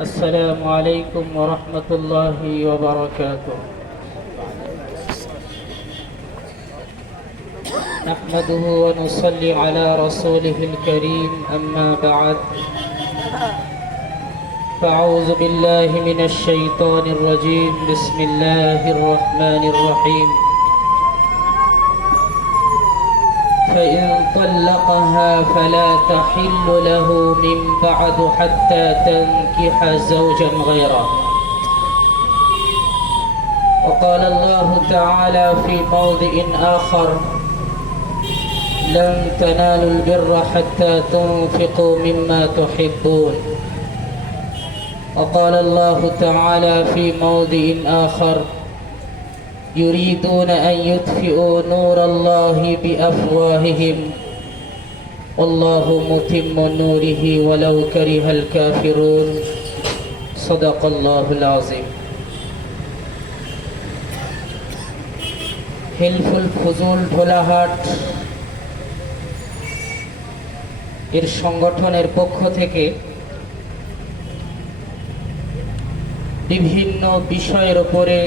السلام عليكم ورحمة الله وبركاته. نحمده ونصلي على رسوله الكريم أما بعد. فأعوذ بالله من الشيطان الرجيم. بسم الله الرحمن الرحيم. فإن طلقها فلا تحل له من بعد حتى تنكح زوجا غيره. وقال الله تعالى في موضع آخر لن تنالوا البر حتى تنفقوا مما تحبون. وقال الله تعالى في موضع آخر يريدون أن يطفئوا نور الله بأفواههم والله متم نوره ولو كره الكافرون صدق الله العظيم হিলফুল ফজুল ভোলাহাট এর সংগঠনের পক্ষ থেকে বিভিন্ন বিষয়ের উপরে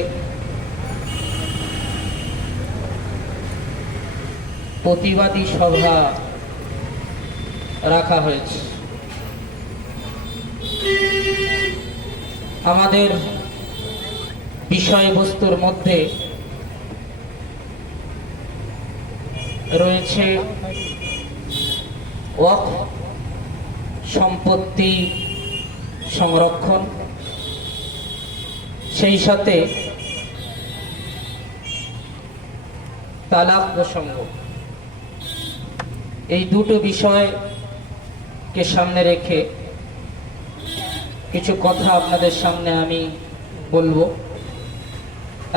প্রতিবাদী সভা রাখা হয়েছে। আমাদের বিষয়বস্তুর মধ্যে রয়েছে ওয়াক, সম্পত্তি সংরক্ষণ, সেই সাথে তালাক প্রসঙ্গ। এই দুটো বিষয়কে সামনে রেখে কিছু কথা আপনাদের সামনে আমি বলব।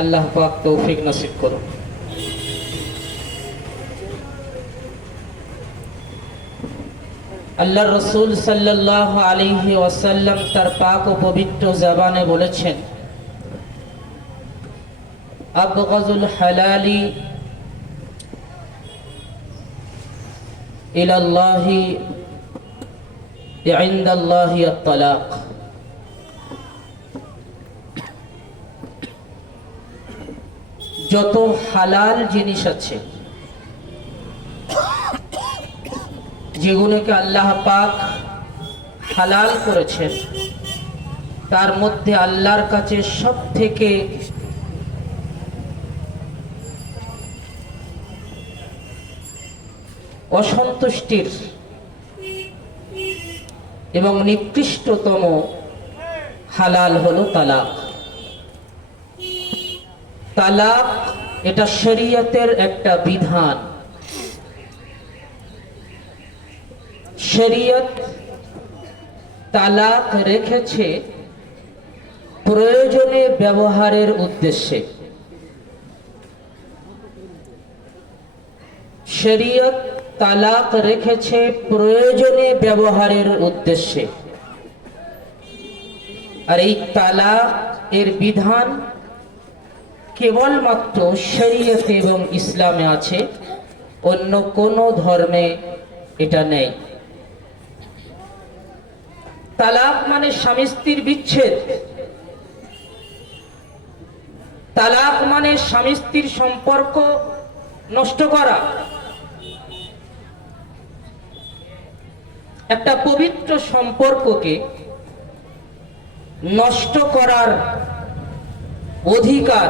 আল্লাহ পাক তৌফিক নসিব করুন। আল্লাহ রসুল সাল্লাহ আলিহি ওয়াসাল্লাম তার পাক ও পবিত্র জাবানে বলেছেন, আবগাজুল হালালি ইলাল্লাহি যত হালাল জিনিস আছে, যেগুলোকে আল্লাহ পাক হালাল করেছেন, তার মধ্যে আল্লাহর কাছে সব থেকে অসন্তুষ্টির এবং নিকৃষ্টতম হালাল হলো তালাক। তালাক এটা শরীয়তের একটা বিধান। শরীয়ত তালাক রেখেছে প্রয়োজনে ব্যবহারের উদ্দেশ্যে। শরীয়ত তালাক রেখেছে প্রয়োজনে ব্যবহারের উদ্দেশ্যে। আর এই তালাক এর বিধান কেবলমাত্র শরীয়তে এবং ইসলামে আছে, অন্য কোনো ধর্মে এটা নেই। তালাক মানে স্বামী স্ত্রীর বিচ্ছেদ। তালাক মানে স্বামী স্ত্রীর সম্পর্ক নষ্ট করা। একটা পবিত্র সম্পর্ককে নষ্ট করার অধিকার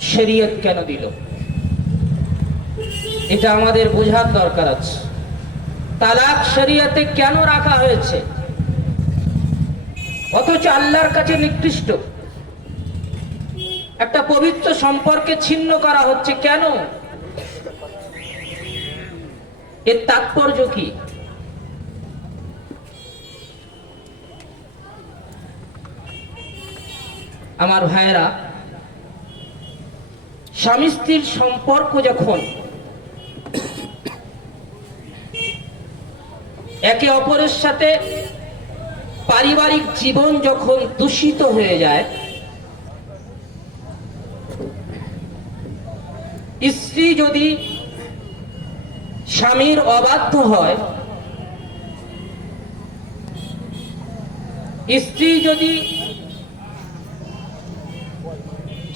শরীয়ত কেন দিল? এটা আমাদের বোঝার দরকার আছে। তালাক শরিয়াতে কেন রাখা হয়েছে? অথচ আল্লাহর কাছে নিকৃষ্ট। একটা পবিত্র সম্পর্কে ছিন্ন করা হচ্ছে কেন? এর তাৎপর্য কি? আমার ভাইয়েরা, স্বামী স্ত্রীর সম্পর্ক যখন একে অপরের সাথে পারিবারিক জীবন যখন দূষিত হয়ে যায়, স্ত্রী যদি স্বামীর অবাধ্য হয়। স্ত্রী যদি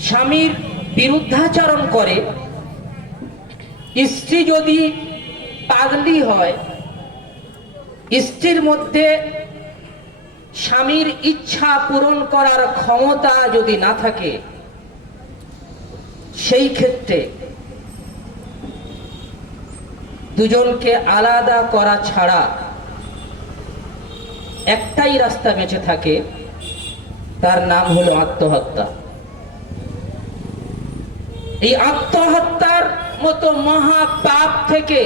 স্বামীর বিরুদ্ধাচরণ করে, স্ত্রী যদি পাগলি হয়, স্ত্রীর মধ্যে স্বামীর ইচ্ছা পূরণ করার ক্ষমতা যদি না থাকে, সেই ক্ষেত্রে দুজনকে আলাদা করা ছাড়া একটাই রাস্তা বেঁচে থাকে, তার নাম হলো আত্মহত্যা। এই আত্মহত্যার মতো মহা পাপ থেকে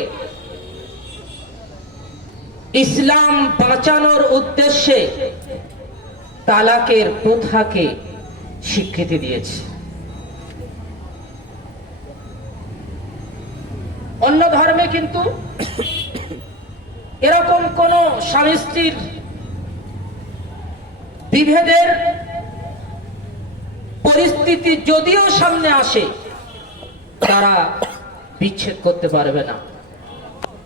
ইসলাম বাঁচানোর উদ্দেশ্যে তালাকের প্রথাকে স্বীকৃতি দিয়েছে। অন্য ধর্মে কিন্তু এরকম কোন স্বামী স্ত্রীর বিভেদের পরিস্থিতি যদিও সামনে আসে, তারা বিচ্ছেদ করতে পারবে না।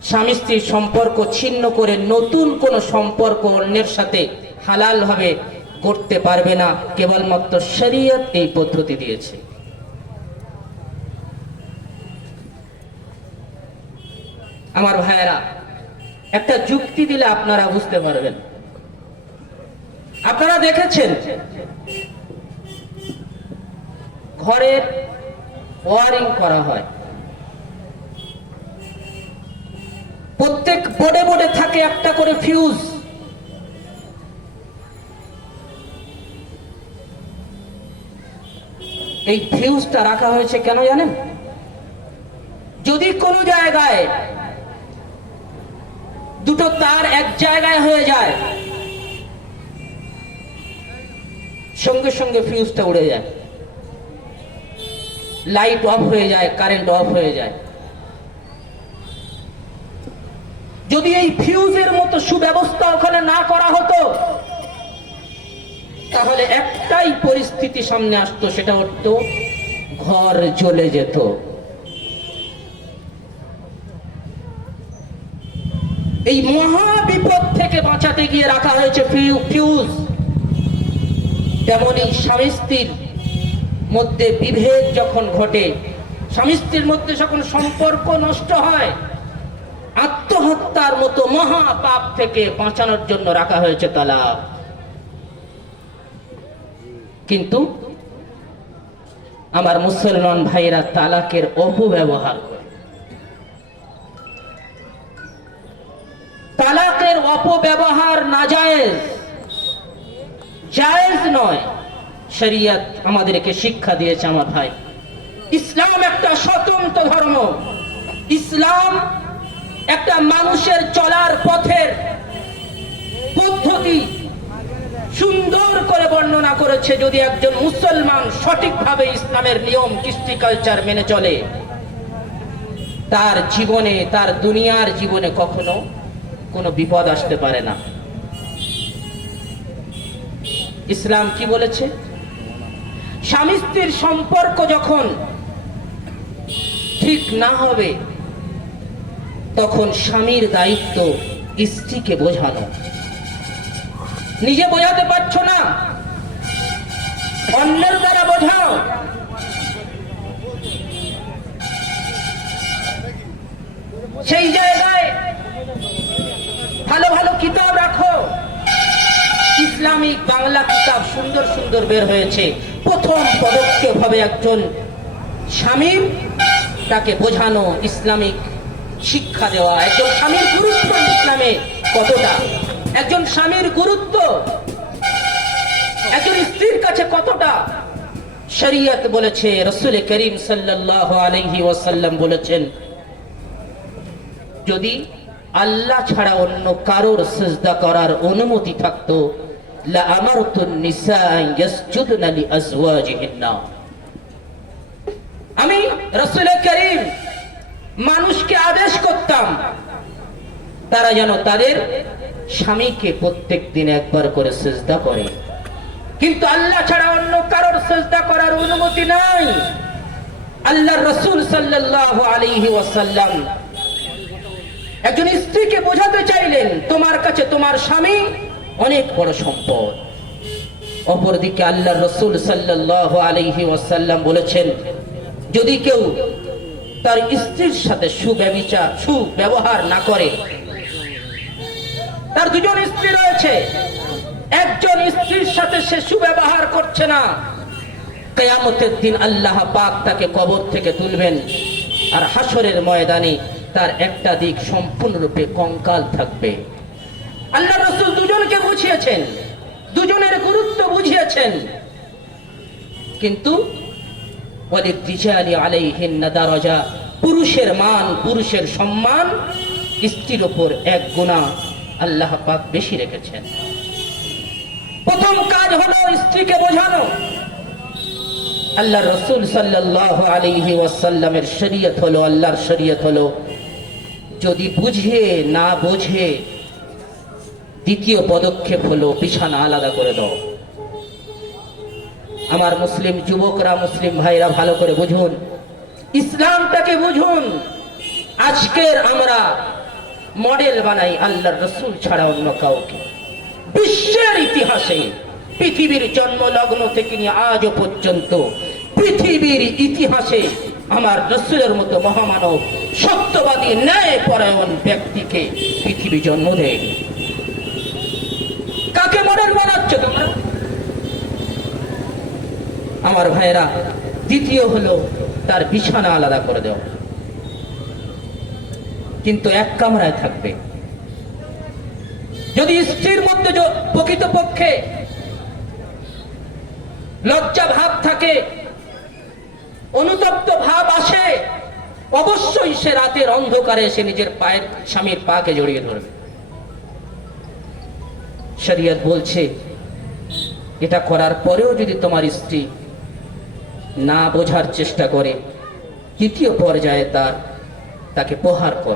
স্বামী স্ত্রীর সম্পর্ক ছিন্ন করে নতুন কোন সম্পর্ক অন্যের সাথে হালাল ভাবে করতে পারবে না, কেবলমাত্র শরীয়ত এই পদ্ধতি দিয়েছে। আমার ভাইয়েরা, একটা যুক্তি দিলে আপনারা বুঝতে পারবেন। আপনারা দেখেছেন, ঘরের ওয়ারিং করা হয়। প্রত্যেক বোর্ডে বোর্ডে থাকে একটা করে ফিউজ এই ফিউজটা রাখা হয়েছে কেন জানেন? যদি কোনো জায়গায় দুটো তার এক জায়গায় হয়ে যায়। সঙ্গে সঙ্গে ফিউজটা উড়ে যায়। লাইট অফ হয়ে যায় কারেন্ট অফ হয়ে যায়। যদি এই ফিউজের মতো সুব্যবস্থা ওখানে না করা হতো, তাহলে একটাই পরিস্থিতি সামনে আসতো, সেটা হতো ঘর জ্বলে যেত। এই মহা বিপদ থেকে বাঁচাতে গিয়ে রাখা হয়েছে ফিউ- ফিউজ। তেমনি স্বামী স্ত্রীর মধ্যে বিভেদ যখন ঘটে, স্বামী স্ত্রীর মধ্যে যখন সম্পর্ক নষ্ট হয়, আত্মহত্যার মতো মহা পাপ থেকে বাঁচানোর জন্য রাখা হয়েছে তালাক। কিন্তু আমার মুসলমান ভাইরা তালাকের অপব্যবহার করে তালাকের অপব্যবহার না জায়েজ জায়েজ নয়। শরিয়ত আমাদেরকে শিক্ষা দিয়েছে আমার ভাই। ইসলাম একটা স্বতন্ত্র ধর্ম। ইসলাম একটা মানুষের চলার পথের পদ্ধতি সুন্দর করে বর্ণনা করেছে যদি একজন মুসলমান সঠিকভাবে ইসলামের নিয়ম, কৃষ্টি কালচার মেনে চলে, তার জীবনে, তার দুনিয়ার জীবনে কখনো কোনো বিপদ আসতে পারে না। ইসলাম কি বলেছে? স্বামী স্ত্রীর সম্পর্ক যখন ঠিক না হবে, তখন স্বামীর দায়িত্ব স্ত্রীকে বোঝানো। নিজে বোঝাতে পারছ না? অন্যের দ্বারা বোঝাও। সেই জায়গায় ভালো ভালো কিতাব রাখো। ইসলামিক বাংলা কিতাব সুন্দর সুন্দর বের হয়েছে। প্রথম পদক্ষেপ হবে একজন স্বামীর, তাকে বোঝানো ইসলামিক শিক্ষা দেওয়া। একজন স্বামীর গুরুত্ব ইসলামে কতটা? একজন স্বামীর গুরুত্ব, একজন স্ত্রীর কাছে কতটা? শরীয়ত বলেছে, রসুল করিম সাল্লাল্লাহু আলাইহি ওয়াসাল্লাম বলেছেন, যদি আল্লাহ ছাড়া অন্য কারোর সিজদা করার অনুমতি থাকতো। আমি করিম মানুষকে আদেশ করতাম, তারা যেন তাদের স্বামীকে প্রত্যেক দিন একবার করে সেজদা করে। কিন্তু আল্লাহ ছাড়া অন্য কারোর সেজদা করার অনুমতি নাই। আল্লাহ রসুল সাল্লাল্লাহু আলাইহি ওয়াসাল্লাম একজন স্ত্রীকে বোঝাতে চাইলেন, তোমার কাছে তোমার স্বামী অনেক বড় সম্পদ। অপরদিকে আল্লাহ রসুল সাল্লাহ আলহি ওয়াসাল্লাম বলেছেন, যদি কেউ তার স্ত্রীর সাথে সুব্যবিচার, সুব্যবহার না করে, তার দুজন স্ত্রী রয়েছে। একজন স্ত্রীর সাথে সে সুব্যবহার করছে না। কেয়ামতের দিন আল্লাহ পাক তাকে কবর থেকে তুলবেন আর হাসরের ময়দানে তার একটা দিক সম্পূর্ণরূপে কঙ্কাল থাকবে। আল্লাহ রসুল দুজনকে বুঝিয়েছেন, দুজনের গুরুত্ব বুঝিয়েছেন। কিন্তু পুরুষের মান, পুরুষের সম্মান, স্ত্রীর ওপর এক গুণা আল্লাহ পাক বেশি রেখেছেন। প্রথম কাজ হলো স্ত্রীকে বোঝানো। আল্লাহ রসুল সাল্লাহ ওয়াসাল্লামের শরীয়ত হলো, আল্লাহর শরীয়ত হলো যদি বুঝে, না বোঝে, দ্বিতীয় পদক্ষেপ হলো বিছানা আলাদা করে দাও। আমার মুসলিম যুবকরা, মুসলিম ভাইরা ভালো করে বুঝুন। ইসলামটাকে বুঝুন। আজকের আমরা মডেল বানাই আল্লাহর রসুল ছাড়া অন্য কাউকে। বিশ্বের ইতিহাসে পৃথিবীর জন্মলগ্ন থেকে নিয়ে আজও পর্যন্ত পৃথিবীর ইতিহাসে আমার রসুলের মতো মহামানব, সত্যবাদী ন্যায় পরায়ণ ব্যক্তিকে পৃথিবী জন্ম দেয়নি কাকে মডেল বানাচ্ছ তোমরা? আমার ভাইয়েরা, দ্বিতীয় হলো তার বিছানা আলাদা করে দেওয়া। কিন্তু এক কামরায় থাকবে। যদি স্ত্রীর মধ্যে প্রকৃতপক্ষে লজ্জা ভাব থাকে অনুতপ্ত ভাব আসে, অবশ্যই সে রাতের অন্ধকারে এসে নিজের পায়ের, স্বামীর পাকে জড়িয়ে ধরবে। শরিয়ত বলছে, এটা করার পরেও যদি তোমার স্ত্রী না বোঝার চেষ্টা করে, তৃতীয় পর্যায়ে তার, তাকে প্রহার কর।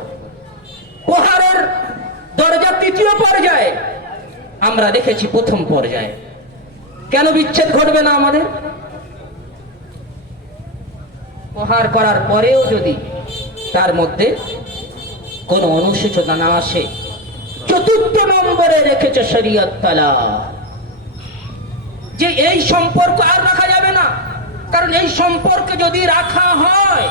প্রহারের দরজা তৃতীয় পর্যায়ে। আমরা দেখেছি প্রথম পর্যায়ে। কেন বিচ্ছেদ ঘটবে না আমাদের? প্রহার করার পরেও যদি তার মধ্যে কোনো অনুসূচনা না আসে, চতুর্থ নম্বরে রেখেছে শরীয়ত যে এই সম্পর্ক আর রাখা যাবে না। কারণ এই সম্পর্কে যদি রাখা হয়,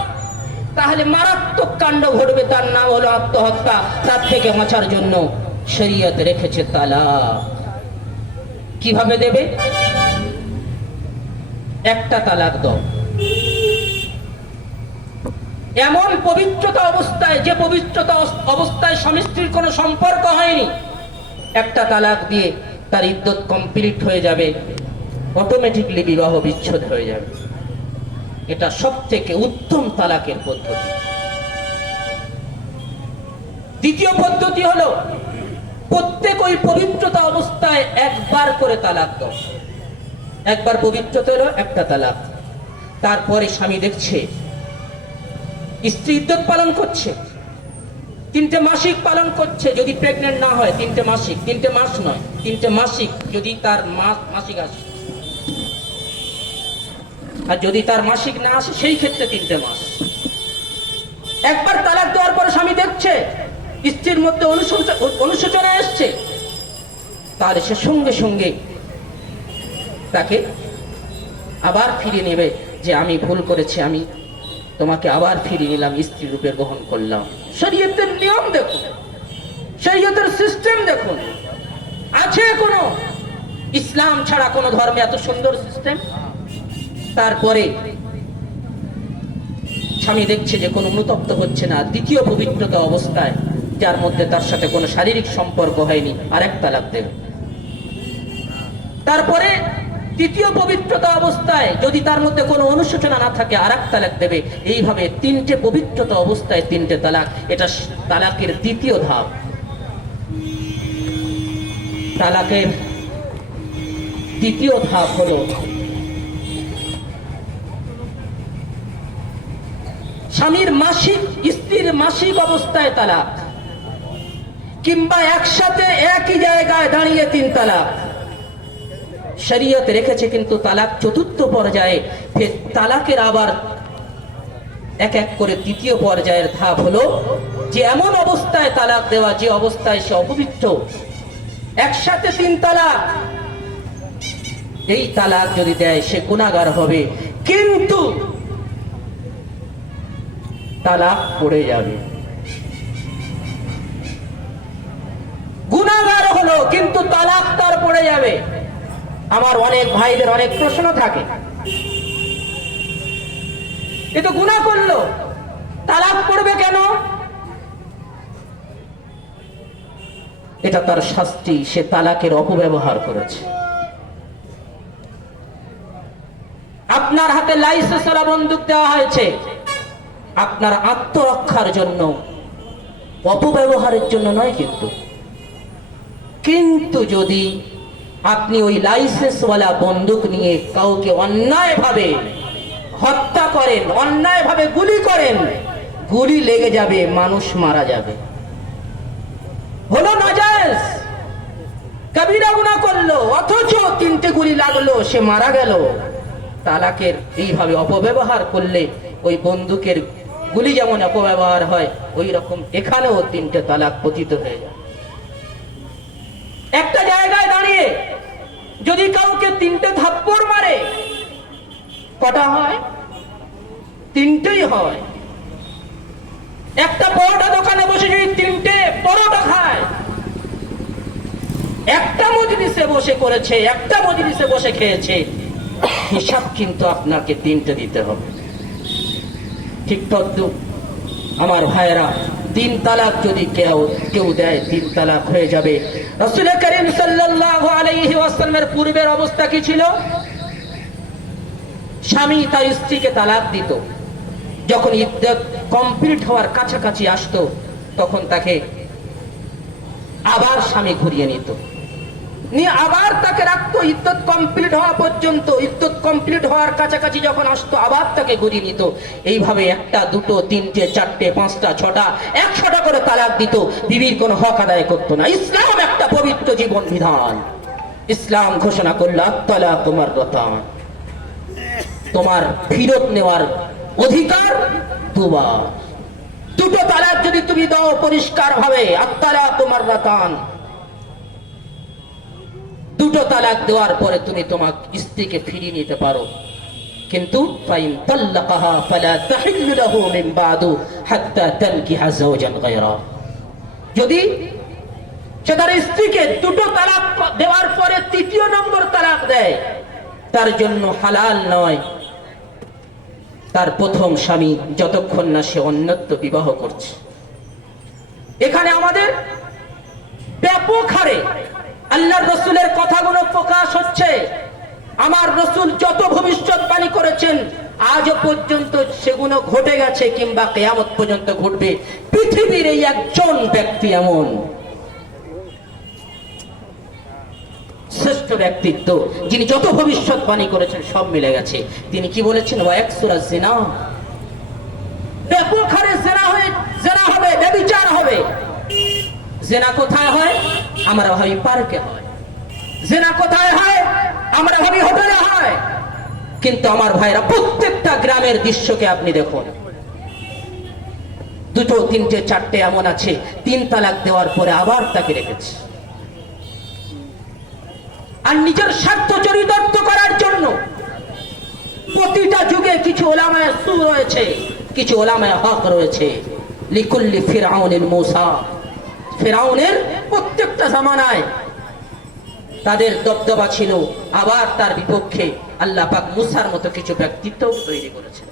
তাহলে মারাত্মক কাণ্ড ঘটবে। তার নাম হলো আত্মহত্যা। তার থেকে বাঁচার জন্য শরীয়ত রেখেছে তালা। কীভাবে দেবে? একটা তালাক দাও। এমন পবিত্রতা অবস্থায়, যে পবিত্রতা অবস্থায় স্বামী স্ত্রীর কোনো সম্পর্ক হয়নি, একটা তালাক দিয়ে তার ইদ্যত কমপ্লিট হয়ে যাবে অটোমেটিকলি বিবাহ বিচ্ছেদ হয়ে যাবে। এটা সব থেকে উত্তম তালাকের পদ্ধতি। দ্বিতীয় পদ্ধতি হলো, প্রত্যেক ওই পবিত্রতা অবস্থায় একবার করে তালাক দাও। একবার পবিত্রতা হলো একটা তালাক। তারপরে স্বামী দেখছে স্ত্রী ইদ্যত পালন করছে, তিনটে মাসিক পালন করছে যদি প্রেগনেন্ট না হয়, তিনটে মাসিক, তিনটে মাস নয়, তিনটে মাসিক যদি তার মাস মাসিক আসে। আর যদি তার মাসিক না আসে, সেই ক্ষেত্রে তিনটে মাস। একবার তালাক দেওয়ার পরে স্বামী দেখছে, স্ত্রীর মধ্যে অনুশোচ- অনুশোচনা এসছে। তাহলে সে সঙ্গে সঙ্গে তাকে আবার ফিরিয়ে নেবে যে আমি ভুল করেছি, আমি তোমাকে আবার ফিরিয়ে নিলাম স্ত্রী রূপে গ্রহণ করলাম। শরীয়তের নিয়ম দেখুন, শরীয়তের সিস্টেম দেখুন। আছে কোনো? ইসলাম ছাড়া কোনো ধর্মে এত সুন্দর সিস্টেম তারপরে স্বামী দেখছে যে কোনো অনুতপ্ত হচ্ছে না, দ্বিতীয় পবিত্রতা অবস্থায়, যার মধ্যে তার সাথে কোনো শারীরিক সম্পর্ক হয়নি আর এক তালাক দেবে। তারপরে তৃতীয় পবিত্রতা অবস্থায় যদি তার মধ্যে কোনো অনুশোচনা না থাকে আর এক তালাক দেবে। এইভাবে তিনটে পবিত্রতা অবস্থায় তিনটে তালাক, এটা তালাকের দ্বিতীয় ধাপ। তালাকের দ্বিতীয় ধাপ হলো স্বামীর মাসিক, স্ত্রীর মাসিক অবস্থায় তালাক, কিংবা একসাথে একই জায়গায় দাঁড়িয়ে তিন তালাক। শরীয়ত রেখেছে কিন্তু তালাক চতুর্থ পর্যায়ে তালাকের আবার এক এক করে তৃতীয় পর্যায়ের ধাপ হলো যে এমন অবস্থায় তালাক দেওয়া, যে অবস্থায় সে অপবিত্র। একসাথে তিন তালাক। এই তালাক যদি দেয়, সে গুণাগার হবে। কিন্তু তালাক পড়ে যাবে। গুণাগার হলো, কিন্তু তালাক তার পড়ে যাবে। আমার অনেক ভাইদের অনেক প্রশ্ন থাকে। এ তো গুণা করল। তালাক পড়বে কেন? এটা তার শাস্তি, সে তালাকের অপব্যবহার করেছে। আপনার হাতে লাইসেন্স বন্দুক দেওয়া হয়েছে। আপনার আত্মরক্ষার জন্য, অপব্যবহারের জন্য নয় কিন্তু। কিন্তু যদি আপনি ওই লাইসেন্সওয়ালা বন্দুক নিয়ে কাউকে অন্যায়ভাবে হত্যা করেন, অন্যায়ভাবে গুলি করেন, গুলি লেগে যাবে, মানুষ মারা যাবে। হলো নাজায়েজ। কবিরা গুণা করল, অথচ তিনটে গুলি লাগল, সে মারা গেল। তালাকের এইভাবে অপব্যবহার করলে ওই বন্দুকের গুলি যেমন অপব্যবহার হয় ওই রকম এখানেও তিনটে তালাক পতিত হয়ে যায়। একটা জায়গায় দাঁড়িয়ে যদি কাউকে তিনটে থাপ্পড় মারে, কটা হয়? তিনটেই হয়। একটা পরোটা দোকানে বসে যদি তিনটে পরোটা খায়, একটা মজলিসে বসে করেছে, একটা মজলিসে বসে খেয়েছে, হিসাব কিন্তু আপনাকে তিনটে দিতে হবে। ঠিক তদ্দু আমার ভাইয়েরা তিন তালাক যদি কেউ কেউ দেয়, তিন তালাক হয়ে যাবে। রসুল করিম ওয়াসাল্লামের পূর্বের অবস্থা কি ছিল? স্বামী তার স্ত্রীকে তালাক দিত। যখন ইদ্যত কমপ্লিট হওয়ার কাছাকাছি আসতো, তখন তাকে আবার স্বামী ঘুরিয়ে নিত। নিয়ে আবার তাকে রাখতো কমপ্লিট হওয়া পর্যন্ত কমপ্লিট হওয়ার কাছাকাছি যখন আসতো, আবার তাকে ঘুরিয়ে নিত এইভাবে একটা, দুটো, তিনটে, চারটে, পাঁচটা, ছটা, একশোটা করে তালাক দিত। বিবির কোনো হক আদায় করতো না। ইসলাম একটা পবিত্র জীবন বিধান। ইসলাম ঘোষণা করল, আত্মালা তোমার রতান তোমার ফিরত নেওয়ার অধিকার দুবার। দুটো তালাক যদি তুমি দাও পরিষ্কার ভাবে আত্মারা তোমার রাতান। দুটো তালাক দেওয়ার পরে তুমি তোমার স্ত্রীকে ফিরিয়ে নিতে পারো। কিন্তু যদি সে তার স্ত্রীকে দুটো তালাক দেওয়ার পরে তৃতীয় নম্বর তালাক দেয়, তার জন্য হালাল নয়। তার প্রথম স্বামী যতক্ষণ না সে অন্যত্ব বিবাহ করছে। এখানে আমাদের ব্যাপক হারে আল্লাহ রসুলের কথাগুলো প্রকাশ হচ্ছে। আমার রসুল যত ভবিষ্যৎবাণী করেছেন, আজও পর্যন্ত সেগুলো ঘটে গেছে কিংবা কেয়ামত পর্যন্ত ঘটবে। পৃথিবীর এই একজন ব্যক্তি এমন। শ্রেষ্ঠ ব্যক্তিত্ব, যিনি যত ভবিষ্যৎবাণী করেছেন, সব মিলে গেছে। তিনি কি বলেছেন? ওয়াকসুরা জিনা ব্যাপক হারে জেনা হয়ে জেনা হবে ব্যভিচার হবে জেনা কোথায় হয়? আমরা ভাবি পার্কে হয়। জেনা কোথায় হয়? আমরা ভাবি হোটেলে হয়। কিন্তু আমার ভাইরা প্রত্যেকটা গ্রামের দৃশ্যকে আপনি দেখুন। দুটো, তিনটে, চারটে এমন আছে, তিন তালাক দেওয়ার পরে আবার তাকে রেখেছে। আর নিজের স্বার্থ চরিতার্থ করার জন্য প্রতিটা যুগে কিছু ওলামায় সু রয়েছে, কিছু ওলামায় হক রয়েছে। লিকুল্লি ফিরাউনের মূসা। ফেরাউনের প্রত্যেকটা জামানায় তাদের দবদবা ছিল। আবার তার বিপক্ষে আল্লাহ পাক মুসার মতো কিছু ব্যক্তিত্ব তৈরি করেছেন।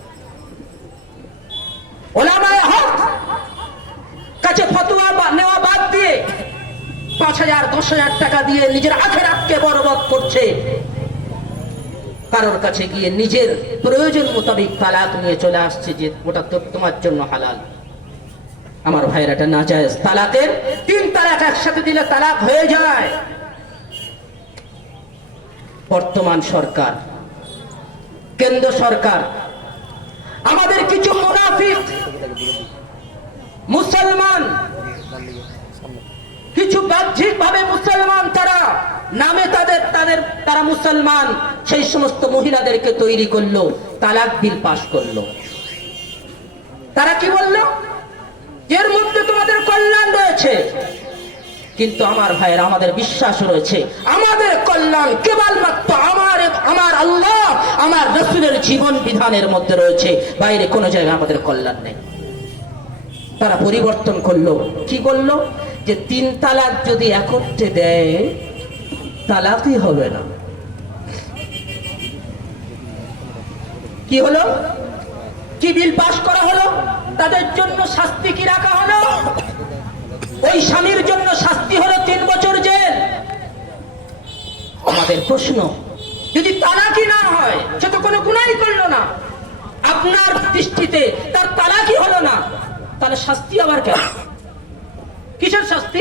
কাছে পাঁচ হাজার, দশ হাজার টাকা দিয়ে নিজের আখের বরবাদ করছে। কারোর কাছে গিয়ে নিজের প্রয়োজন মোতাবেক তালাক নিয়ে চলে আসছে যে ওটা তোমার জন্য হালাল। আমার ভাইয়ের, এটা না যায় তালাকের তিন তালাক একসাথে দিলে তালাক হয়ে যায়। বর্তমান সরকার, কেন্দ্র সরকার, আমাদের কিছু মুনাফিক, মুসলমান, কিছু বাহ্যিক ভাবে মুসলমান তারা, নামে তাদের তাদের, তারা মুসলমান, সেই সমস্ত মহিলাদেরকে তৈরি করল, তালাক বিল পাশ করল। তারা কি বলল? এর মধ্যে তোমাদের কল্যাণ রয়েছে। কিন্তু আমার ভাইয়ের, আমাদের বিশ্বাস রয়েছে। আমাদের কল্যাণ কেবলমাত্র আমার আমার আল্লাহ, আমার রসুলের জীবন বিধানের মধ্যে রয়েছে। বাইরে কোনো জায়গায় আমাদের কল্যাণ নেই। তারা পরিবর্তন করল। কি করল? যে তিন তালাক যদি একত্রে দেয়, তালাকই হবে না। কি হলো? কি বিল পাশ করা হলো? তাদের জন্য শাস্তি কি রাখা হলো? ওই স্বামীর জন্য শাস্তি হলো তিন বছর জেল। আমাদের প্রশ্ন, যদি তালাকি না হয়, সে তো কোনো গুণাই করল না। আপনার দৃষ্টিতে তার তালাকি হলো না, তাহলে শাস্তি আবার কেন? কিসের শাস্তি?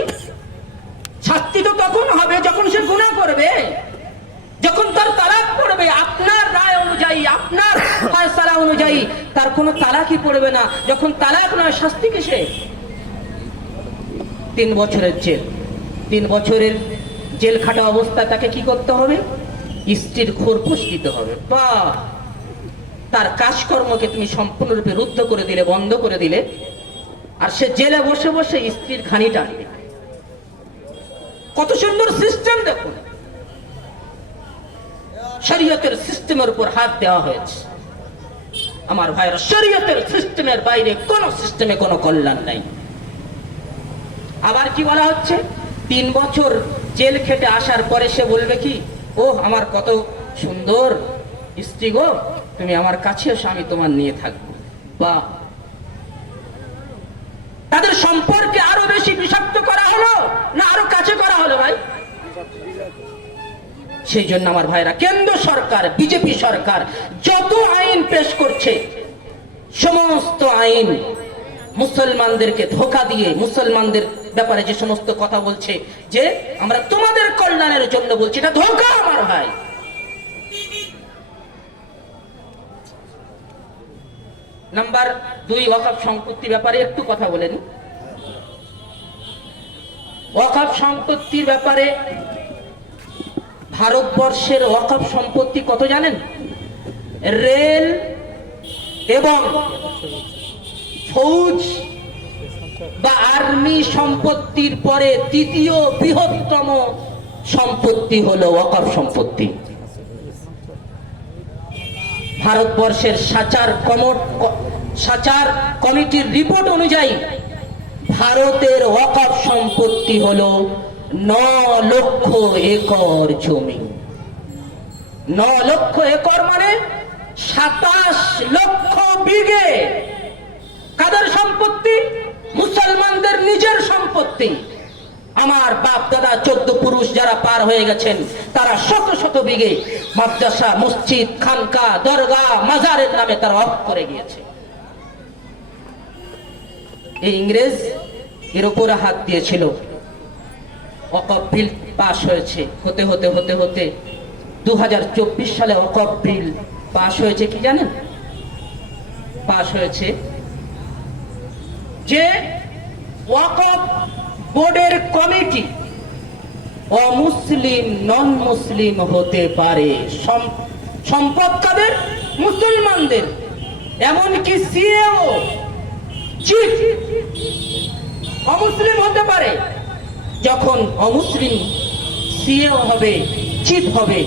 শাস্তি তো তখন হবে যখন সে গুণা করবে। যখন তার তালাক পড়বে, আপনার রায় অনুযায়ী, আপনার ফয়সালা অনুযায়ী, তার কোনো তালাকই পড়বে না। যখন তালাক নয়, শাস্তি কিসে? তিন বছরের জেল। তিন বছরের জেল খাটা অবস্থায় তাকে কি করতে হবে? স্ত্রীর খোরপোশ দিতে হবে। বা তার কাজকর্মকে তুমি সম্পূর্ণরূপে রুদ্ধ করে দিলে, বন্ধ করে দিলে, আর সে জেলে বসে বসে স্ত্রীর খানি টানবে। কত সুন্দর সিস্টেম দেখুন। শরীয়তের সিস্টেমের উপর হাত দেওয়া হয়েছে। আমার ভাইয়েরা, শরীয়তের সিস্টেমের বাইরে কোন সিস্টেমে কোনো কল্যাণ নাই। আবার কি বলা হচ্ছে? তিন বছর জেল খেটে আসার পরে সে বলবে কি ও আমার কত সুন্দর স্ত্রী গো, তুমি আমার কাছে এসো, আমি তোমার নিয়ে থাকব। বা তাদের সম্পর্কে আরও বেশি বিষাক্ত করা হলো না আরও কাছে করা হলো ভাই সেই জন্য আমার ভাইরা, কেন্দ্র সরকার, বিজেপি সরকার, যত আইন পেশ করছে, সমস্ত আইন মুসলমানদেরকে ধোকা দিয়ে, মুসলমানদের ব্যাপারে যে সমস্ত কথা বলছে, যে আমরা তোমাদের কল্যাণের জন্য বলছি, এটা ধোকা আমার ভাই। নাম্বার দুই, ওয়াকফ সম্পত্তি ব্যাপারে একটু কথা বলেন ওয়াকফ সম্পত্তির ব্যাপারে ভারতবর্ষের ওয়াকফ সম্পত্তি কত জানেন? রেল এবং ফৌজ বা আর্মি সম্পত্তির পরে তৃতীয় বৃহত্তম সম্পত্তি হলো ওয়াকফ সম্পত্তি। ভারতবর্ষের সাচার কমট সাচার কমিটির রিপোর্ট অনুযায়ী ভারতের ওয়াকফ সম্পত্তি হলো ন লক্ষ একর জমি। ন লক্ষ একর মানে সাতাশ লক্ষ বিঘে। কাদের সম্পত্তি? মুসলমানদের নিজের সম্পত্তি। আমার বাপ, দাদা, চোদ্দ পুরুষ যারা পার হয়ে গেছেন, তারা শত শত বিঘে মাদ্রাসা, মসজিদ, খানকা দরগা মাজারের নামে তারা অফ করে গিয়েছে। এই ইংরেজ এর উপরে হাত দিয়েছিল। অকপ পাশ হয়েছে। হতে হতে হতে হতে দু সালে অকপ পাশ হয়েছে কি জানেন? পাশ হয়েছে যে বোর্ডের কমিটি অমুসলিম নন মুসলিম হতে পারে। সম- সম্পদ কাদের? মুসলমানদের। এমনকি সিএও অমুসলিম হতে পারে। যখন অমুসলিম সিএও হবে, চিফ হবে,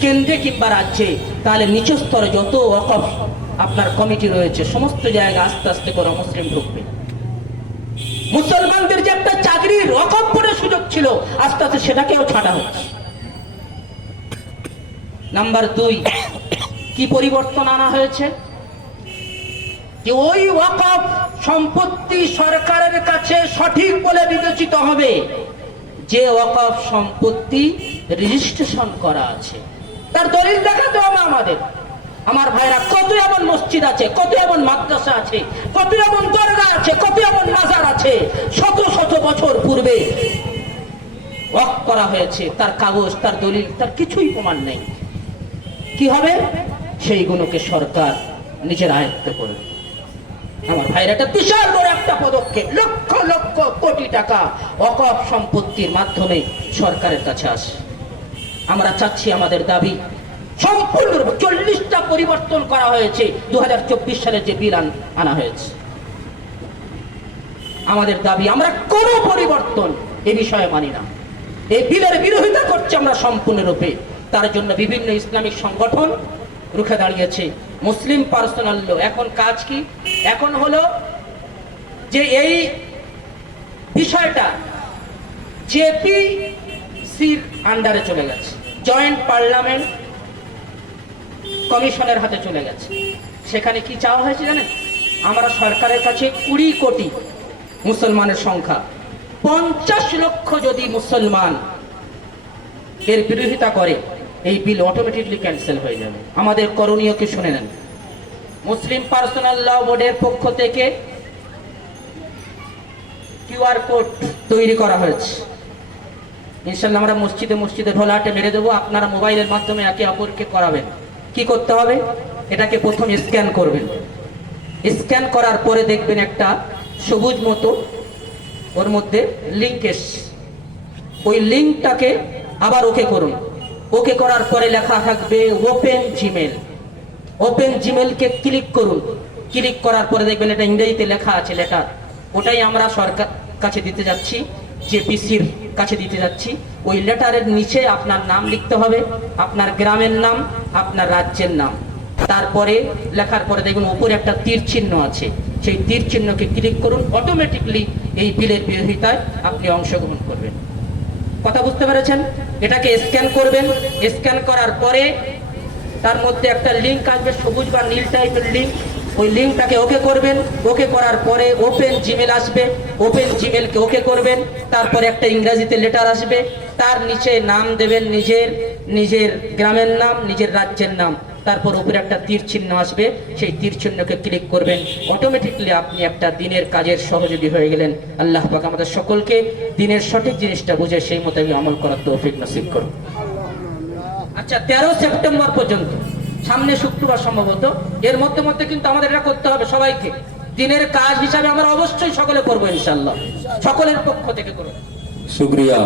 কেন্দ্রে কিংবা রাজ্যে, তাহলে নিচ স্তরে যত ওয়াকফ আপনার কমিটি রয়েছে, সমস্ত জায়গা আস্তে আস্তে করে মুসলিম ঢুকবে। মুসলমানদের যে একটা চাকরির রকম করে সুযোগ ছিল, আস্তে আস্তে সেটাকেও ছাড়া হচ্ছে। নাম্বার দুই, কি পরিবর্তন আনা হয়েছে? যে ওই ওয়াকফ সম্পত্তি সরকারের কাছে সঠিক বলে বিবেচিত হবে। যে ওয়াকফ সম্পত্তি রেজিস্ট্রেশন করা আছে, তার দলিল দেখাতে হবে আমাদের। আমার ভাইরা, কত এমন মসজিদ আছে, কত এমন মাদ্রাসা আছে, কত এমন দরগা আছে, কত এমন মাজার আছে, শত শত বছর পূর্বে ওয়াক করা হয়েছে, তার কাগজ, তার দলিল, তার কিছুই প্রমাণ নেই। কি হবে? সেইগুলোকে সরকার নিজের আয়ত্ত করবে। আমার ভাইরা একটা বিশাল বড় একটা পদক্ষেপ, লক্ষ লক্ষ কোটি টাকা অকপ সম্পত্তির মাধ্যমে সরকারের কাছে আসে। আমরা চাচ্ছি আমাদের দাবি সম্পূর্ণ চল্লিশটা পরিবর্তন করা হয়েছে। দু সালের যে বিল আনা হয়েছে। আমাদের দাবি, আমরা কোনো পরিবর্তন এ বিষয়ে মানি না। এই বিলের বিরোধিতা করছে আমরা সম্পূর্ণরূপে। তার জন্য বিভিন্ন ইসলামিক সংগঠন রুখে দাঁড়িয়েছে। মুসলিম পার্সোনাল এখন কাজ কি? এখন হলো যে এই বিষয়টা জেপি সির আন্ডারে চলে গেছে জয়েন্ট পার্লামেন্ট কমিশনের হাতে চলে গেছে। সেখানে কি চাওয়া হয়েছে জানেন? আমরা সরকারের কাছে কুড়ি কোটি মুসলমানের সংখ্যা, পঞ্চাশ লক্ষ যদি মুসলমান এর বিরোধিতা করে, এই বিল অটোমেটিকলি ক্যান্সেল হয়ে যাবে। আমাদের করণীয় কি শুনে নেন? মুসলিম পার্সোনাল ল বোর্ডের পক্ষ থেকে কিউআর কোড তৈরি করা হয়েছে। ইনশাল্লাহ আমরা মসজিদে মসজিদে ঢোলাটে মেরে দেবো, আপনারা মোবাইলের মাধ্যমে একে অপরকে করাবেন। কি করতে হবে? এটাকে প্রথম স্ক্যান করবেন। স্ক্যান করার পরে দেখবেন একটা সবুজ মতো ওর মধ্যে লিঙ্ক এসছে। ওই লিঙ্কটাকে আবার ওকে করুন। ওকে করার পরে লেখা থাকবে ওপেন জিমেল ওপেন জিমেলকে ক্লিক করুন। ক্লিক করার পরে দেখবেন এটা ইংরেজিতে লেখা আছে লেটার ওটাই আমরা সরকার কাছে দিতে যাচ্ছি, জেপিসির কাছে দিতে যাচ্ছি। ওই লেটারের নিচে আপনার নাম লিখতে হবে, আপনার গ্রামের নাম, আপনার রাজ্যের নাম। তারপরে লেখার পরে দেখুন, উপরে একটা তীর চিহ্ন আছে। সেই তীর চিহ্নকে ক্লিক করুন অটোমেটিকলি এই বিলের বিরোধিতায় আপনি অংশগ্রহণ করবেন। কথা বুঝতে পেরেছেন? এটাকে স্ক্যান করবেন। স্ক্যান করার পরে তার মধ্যে একটা লিঙ্ক আসবে, সবুজ বা নীল টাইপের লিঙ্ক ওই লিঙ্কটাকে ওকে করবেন, ওকে করার পরে ওপেন জিমেল আসবে ওপেন জিমেলকে ওকে করবেন, তারপরে একটা ইংরাজিতে লেটার আসবে, তার নিচে নাম দেবেন নিজের নিজের গ্রামের নাম, নিজের রাজ্যের নাম, তারপর উপরে একটা তীর চিহ্ন আসবে, সেই তীর চিহ্নকে ক্লিক করবেন অটোমেটিকলি আপনি একটা দিনের কাজের সহযোগী হয়ে গেলেন। আল্লাহ পাক আমাদের সকলকে দিনের সঠিক জিনিসটা বুঝে সেই মোতাবেক আমল করার তৌফিক নসিব করুন। আচ্ছা তেরো সেপ্টেম্বর পর্যন্ত। সামনে শুক্রবার সম্ভবত। এর মধ্যে মধ্যে কিন্তু আমাদের এটা করতে হবে সবাইকে। দিনের কাজ হিসাবে আমরা অবশ্যই সকলে করব ইনশাল্লাহ সকলের পক্ষ থেকে করব। শুক্রিয়া।